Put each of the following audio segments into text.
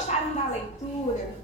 gostaram da leitura?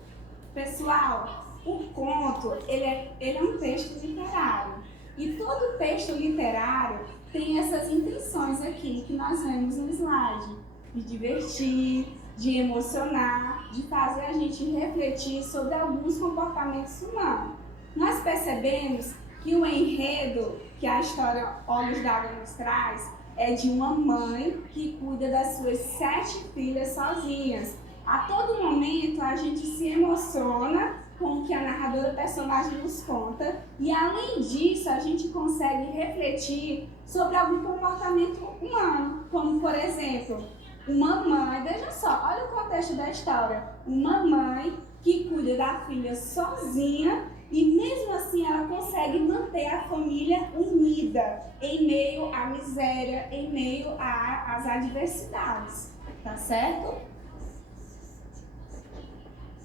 Pessoal, o conto ele é um texto literário. E todo texto literário tem essas intenções aqui que nós vemos no slide. De divertir, de emocionar, de fazer a gente refletir sobre alguns comportamentos humanos. Nós percebemos que o enredo que a história Olhos d'Água nos traz é de uma mãe que cuida das suas 7 filhas sozinhas. A todo momento a gente se emociona com o que a narradora personagem nos conta e, além disso, a gente consegue refletir sobre algum comportamento humano, como, por exemplo, uma mãe, veja só, olha o contexto da história, uma mãe que cuida da filha sozinha e mesmo assim ela consegue manter a família unida em meio à miséria, em meio às adversidades, tá certo?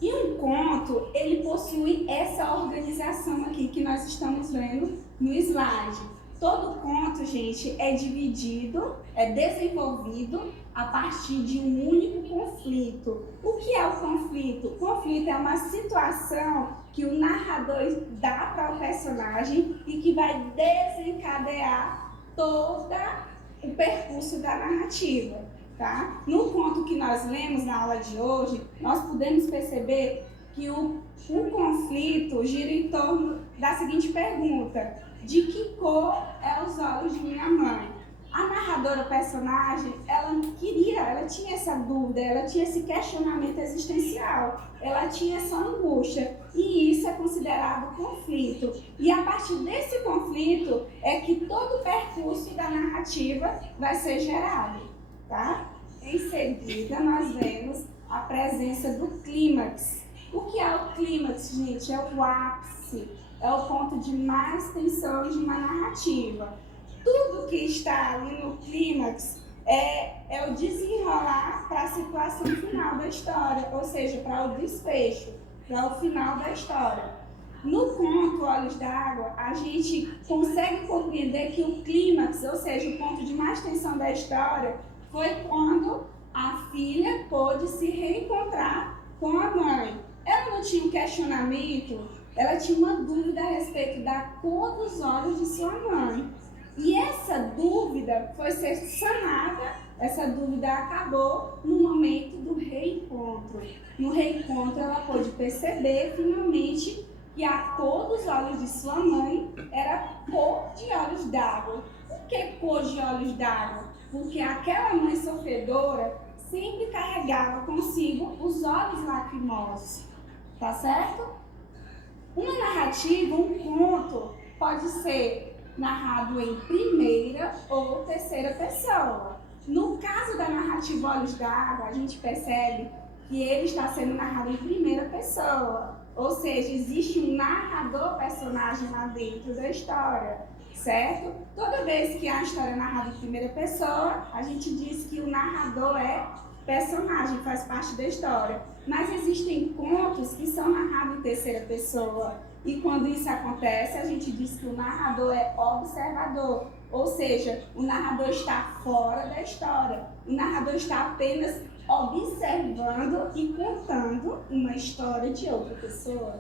E um conto, ele possui essa organização aqui que nós estamos vendo no slide. Todo conto, gente, é dividido, é desenvolvido a partir de um único conflito. O que é o conflito? O conflito é uma situação que o narrador dá para o personagem e que vai desencadear todo o percurso da narrativa. Tá? No conto que nós lemos na aula de hoje, nós podemos perceber que o conflito gira em torno da seguinte pergunta: de que cor é os olhos de minha mãe? A narradora personagem, ela tinha essa dúvida, ela tinha esse questionamento existencial, ela tinha essa angústia, e isso é considerado conflito. E a partir desse conflito é que todo o percurso da narrativa vai ser gerado, tá? Em seguida, nós vemos a presença do clímax. O que é o clímax, gente? É o ápice, é o ponto de mais tensão de uma narrativa. Tudo que está ali no clímax é o desenrolar para a situação final da história, ou seja, para o desfecho, para o final da história. No conto Olhos d'Água, a gente consegue compreender que o clímax, ou seja, o ponto de mais tensão da história, foi quando a filha pôde se reencontrar com a mãe. Ela não tinha um questionamento, ela tinha uma dúvida a respeito da cor dos olhos de sua mãe. E essa dúvida foi ser sanada, essa dúvida acabou no momento do reencontro. No reencontro ela pôde perceber finalmente que a cor dos olhos de sua mãe era cor de olhos d'água. Por que cor de olhos d'água? Porque aquela mãe sofredora sempre carregava consigo os olhos lacrimosos, tá certo? Uma narrativa, um conto, pode ser narrado em primeira ou terceira pessoa. No caso da narrativa Olhos d'Água, a gente percebe que ele está sendo narrado em primeira pessoa, ou seja, existe um narrador personagem lá dentro da história. Certo? Toda vez que a história é narrada em primeira pessoa, a gente diz que o narrador é personagem, faz parte da história. Mas existem contos que são narrados em terceira pessoa. E quando isso acontece, a gente diz que o narrador é observador. Ou seja, o narrador está fora da história. O narrador está apenas observando e contando uma história de outra pessoa.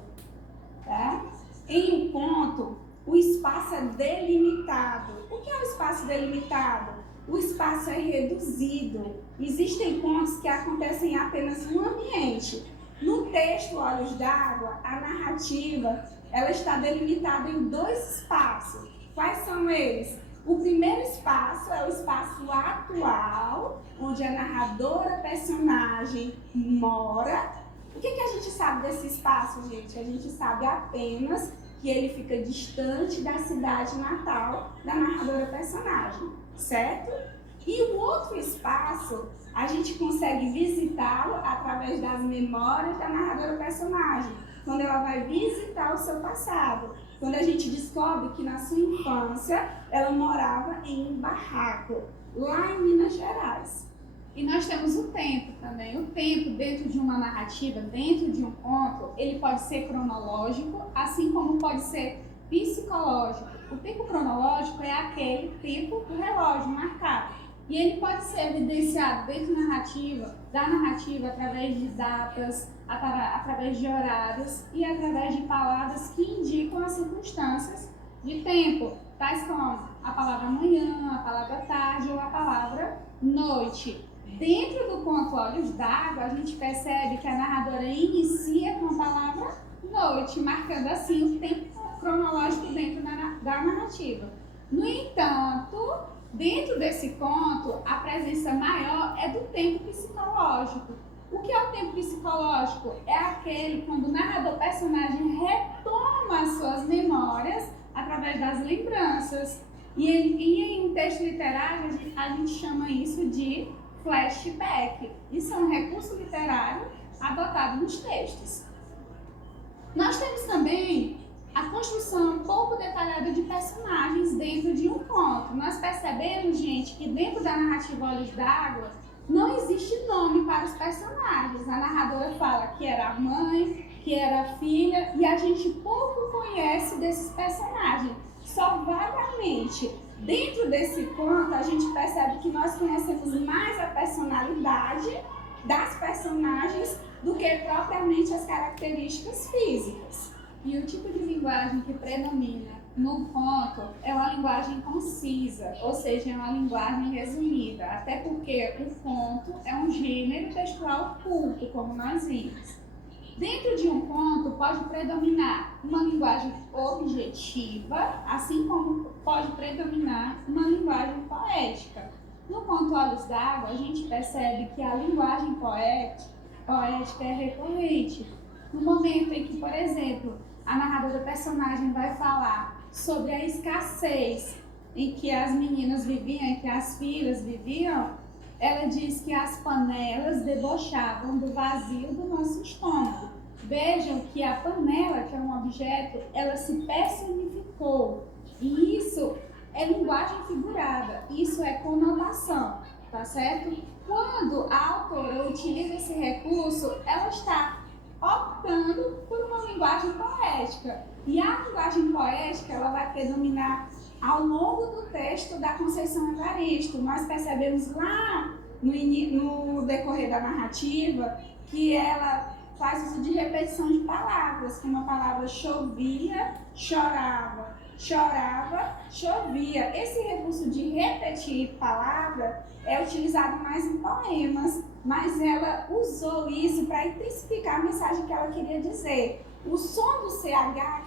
Tá? Em um conto, o espaço é delimitado. O que é o espaço delimitado? O espaço é reduzido. Existem contos que acontecem em apenas um ambiente. No texto Olhos d'Água, a narrativa ela está delimitada em 2 espaços. Quais são eles? O primeiro espaço é o espaço atual, onde a narradora personagem mora. O que a gente sabe desse espaço, gente? A gente sabe apenas que ele fica distante da cidade natal da narradora personagem, certo? E o outro espaço, a gente consegue visitá-lo através das memórias da narradora personagem, quando ela vai visitar o seu passado, quando a gente descobre que na sua infância ela morava em um barraco, lá em Minas Gerais. E nós temos o tempo também. O tempo dentro de uma narrativa, dentro de um conto, ele pode ser cronológico, assim como pode ser psicológico. O tempo cronológico é aquele tempo do relógio marcado. E ele pode ser evidenciado dentro da narrativa através de datas, através de horários e através de palavras que indicam as circunstâncias de tempo, tais como a palavra manhã, a palavra tarde ou a palavra noite. Dentro do conto Olhos d'Água, a gente percebe que a narradora inicia com a palavra noite, marcando assim o tempo cronológico dentro da narrativa. No entanto, dentro desse conto, a presença maior é do tempo psicológico. O que é o tempo psicológico? É aquele quando o narrador-personagem retoma as suas memórias através das lembranças. E em um texto literário, a gente chama isso de flashback. Isso é um recurso literário adotado nos textos. Nós temos também a construção pouco detalhada de personagens dentro de um conto. Nós percebemos, gente, que dentro da narrativa Olhos d'Água não existe nome para os personagens. A narradora fala que era a mãe, que era a filha, e a gente pouco conhece desses personagens, só vagamente. Dentro desse conto, a gente percebe que nós conhecemos mais a personalidade das personagens do que propriamente as características físicas. E o tipo de linguagem que predomina no conto é uma linguagem concisa, ou seja, é uma linguagem resumida, até porque o conto é um gênero textual culto, como nós vimos. Dentro de um conto pode predominar uma linguagem objetiva, assim como pode predominar uma linguagem poética. No conto Olhos d'Água, a gente percebe que a linguagem poética é recorrente. No momento em que, por exemplo, a narradora personagem vai falar sobre a escassez em que as meninas viviam, em que as filhas viviam, ela diz que as panelas debochavam do vazio do nosso estômago. Vejam que a panela, que é um objeto, ela se personificou. E isso é linguagem figurada, isso é conotação, tá certo? Quando a autora utiliza esse recurso, ela está optando por uma linguagem poética. E a linguagem poética ela vai predominar ao longo do texto da Conceição Evaristo. Nós percebemos lá no decorrer da narrativa que ela faz uso de repetição de palavras, como a palavra chovia, chorava, chorava, chovia. Esse recurso de repetir palavra é utilizado mais em poemas, mas ela usou isso para intensificar a mensagem que ela queria dizer. O som do CH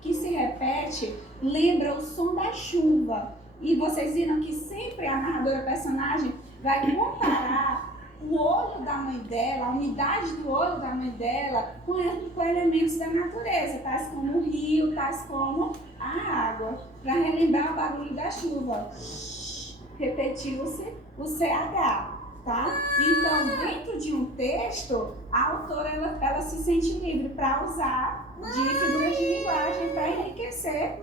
que se repete lembra o som da chuva. E vocês viram que sempre a narradora personagem vai comparar o olho da mãe dela, a umidade do olho da mãe dela com elementos da natureza, tais como o rio, tais como a água, para relembrar o barulho da chuva. Repetiu-se o CH. Tá? Então, dentro de um texto, a autora ela se sente livre para usar de figuras de linguagem para enriquecer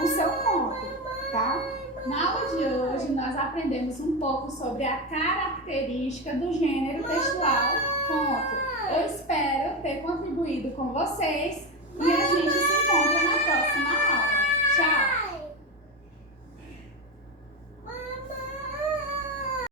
o seu conto. Tá? Na aula de hoje, nós aprendemos um pouco sobre a característica do gênero textual conto. Eu espero ter contribuído com vocês e a gente se